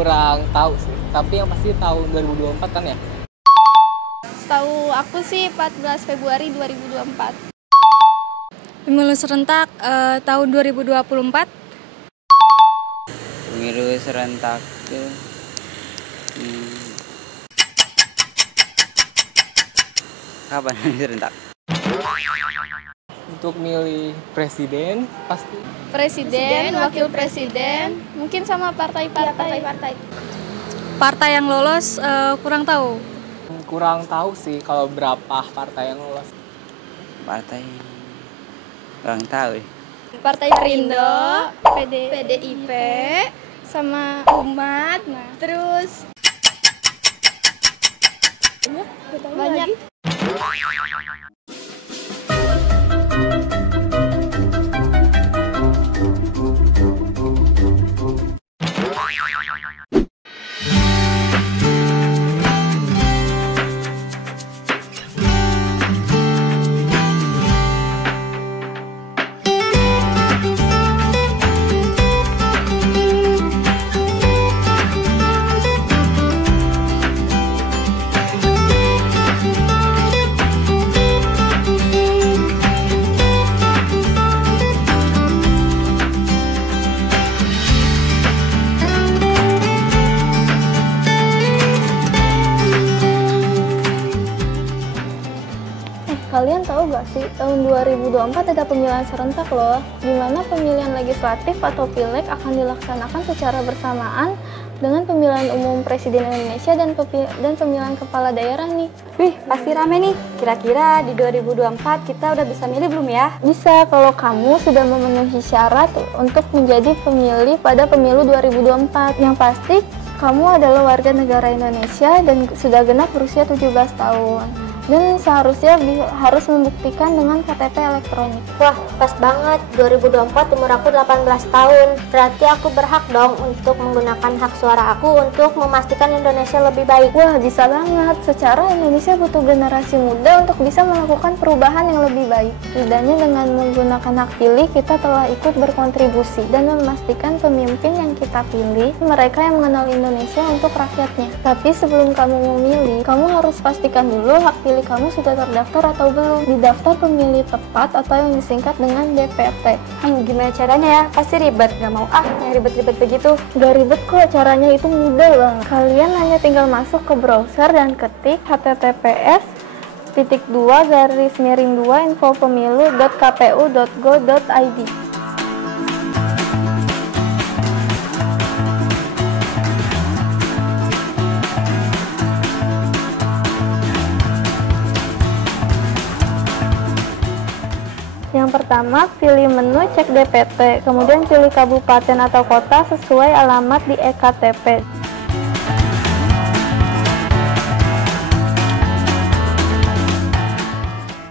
kurang tahu sih, tapi yang pasti tahun 2024 kan ya? Setahu aku sih 14 Februari 2024. Pemilu serentak tahun 2024. Pemilu serentak tuh kapan serentak? Untuk milih presiden pasti. Presiden, wakil presiden, mungkin sama partai-partai. Partai yang lolos kurang tahu. Kurang tahu sih kalau berapa partai yang lolos. Partai kurang tahu ya. Partai Perindo, PDIP, sama Umat. Nah, terus banyak. Kalian tahu gak sih, tahun 2024 ada pemilihan serentak loh, di mana pemilihan legislatif atau pileg akan dilaksanakan secara bersamaan dengan pemilihan umum Presiden Indonesia dan pemilihan kepala daerah nih. Wih, pasti rame nih. Kira-kira di 2024 kita udah bisa milih belum ya? Bisa kalau kamu sudah memenuhi syarat untuk menjadi pemilih pada pemilu 2024. Yang pasti, kamu adalah warga negara Indonesia dan sudah genap berusia 17 tahun. Dan seharusnya harus membuktikan dengan KTP elektronik. Wah, pas banget. 2024 umur aku 18 tahun. Berarti aku berhak dong untuk menggunakan hak suara aku untuk memastikan Indonesia lebih baik. Wah, bisa banget. Secara Indonesia butuh generasi muda untuk bisa melakukan perubahan yang lebih baik. Setidaknya dengan menggunakan hak pilih, kita telah ikut berkontribusi dan memastikan pemimpin yang kita pilih, mereka yang mengenal Indonesia untuk rakyatnya. Tapi sebelum kamu memilih, kamu harus pastikan dulu hak pilih kamu sudah terdaftar atau belum di daftar pemilih tepat atau yang disingkat dengan DPT. Gimana caranya ya? Pasti ribet, gak mau yang ribet-ribet begitu. Gak ribet kok, caranya itu mudah banget. Kalian hanya tinggal masuk ke browser dan ketik https://infopemilu.kpu.go.id. Yang pertama, pilih menu cek DPT, kemudian pilih kabupaten atau kota sesuai alamat di EKTP.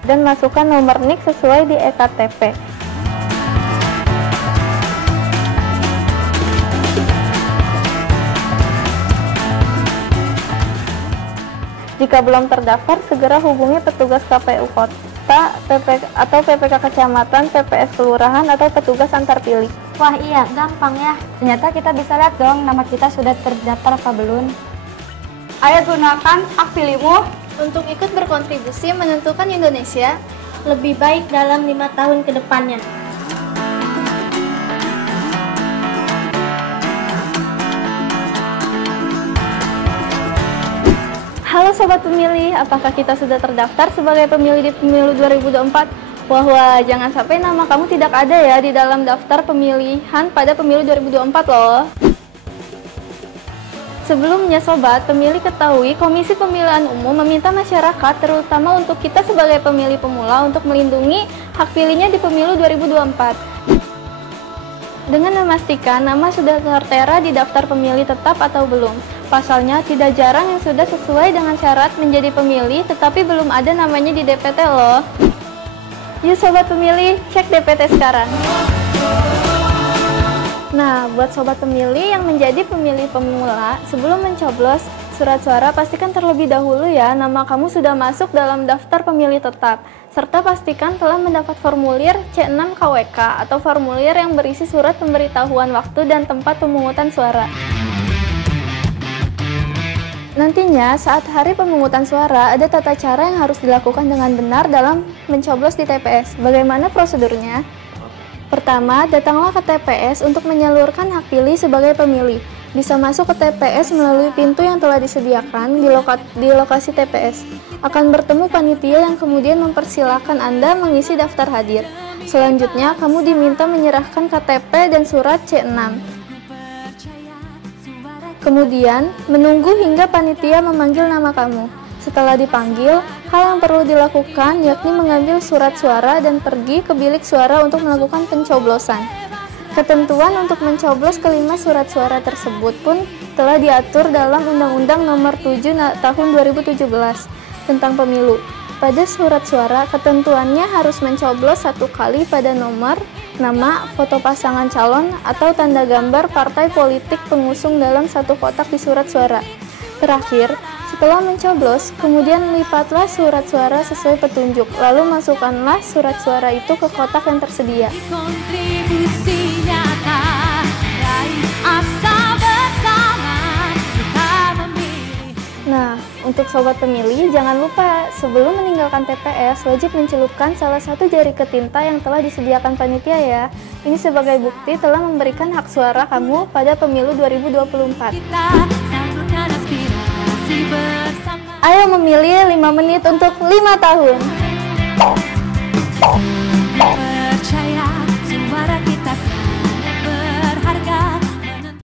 Dan masukkan nomor NIK sesuai di EKTP. Jika belum terdaftar, segera hubungi petugas KPU Kota atau PPK Kecamatan, PPS Kelurahan, atau petugas antar pilih. Wah iya, gampang ya. Ternyata kita bisa lihat dong nama kita sudah terdaftar apa belum. Ayo gunakan hak pilihmu Untuk ikut berkontribusi menentukan Indonesia Lebih baik dalam 5 tahun ke depannya. Halo Sobat Pemilih, apakah kita sudah terdaftar sebagai pemilih di pemilu 2024? Wah, jangan sampai nama kamu tidak ada ya di dalam daftar pemilihan pada pemilu 2024 loh. Sebelumnya Sobat, pemilih ketahui Komisi Pemilihan Umum meminta masyarakat, terutama untuk kita sebagai pemilih pemula, untuk melindungi hak pilihnya di pemilu 2024. Dengan memastikan nama sudah tertera di daftar pemilih tetap atau belum. Pasalnya, tidak jarang yang sudah sesuai dengan syarat menjadi pemilih, tetapi belum ada namanya di DPT loh. Yuk Sobat Pemilih, cek DPT sekarang. Nah, buat Sobat Pemilih yang menjadi pemilih pemula, sebelum mencoblos surat suara, pastikan terlebih dahulu ya nama kamu sudah masuk dalam daftar pemilih tetap. Serta pastikan telah mendapat formulir C6 KWK atau formulir yang berisi surat pemberitahuan waktu dan tempat pemungutan suara. Nantinya, saat hari pemungutan suara, ada tata cara yang harus dilakukan dengan benar dalam mencoblos di TPS. Bagaimana prosedurnya? Pertama, datanglah ke TPS untuk menyalurkan hak pilih sebagai pemilih. Bisa masuk ke TPS melalui pintu yang telah disediakan di lokasi TPS. Akan bertemu panitia yang kemudian mempersilahkan Anda mengisi daftar hadir. Selanjutnya, kamu diminta menyerahkan KTP dan surat C6. Kemudian, menunggu hingga panitia memanggil nama kamu. Setelah dipanggil, hal yang perlu dilakukan yakni mengambil surat suara dan pergi ke bilik suara untuk melakukan pencoblosan. Ketentuan untuk mencoblos kelima surat suara tersebut pun telah diatur dalam Undang-Undang Nomor 7 Tahun 2017 tentang Pemilu. Pada surat suara, ketentuannya harus mencoblos 1 kali pada nomor, nama, foto pasangan calon, atau tanda gambar partai politik pengusung dalam 1 kotak di surat suara. Terakhir, setelah mencoblos, kemudian lipatlah surat suara sesuai petunjuk, lalu masukkanlah surat suara itu ke kotak yang tersedia. Nah, untuk sobat pemilih, jangan lupa sebelum meninggalkan TPS, wajib mencelupkan salah satu jari ke tinta yang telah disediakan panitia ya. Ini sebagai bukti telah memberikan hak suara kamu pada pemilu 2024. Ayo memilih 5 menit untuk 5 tahun.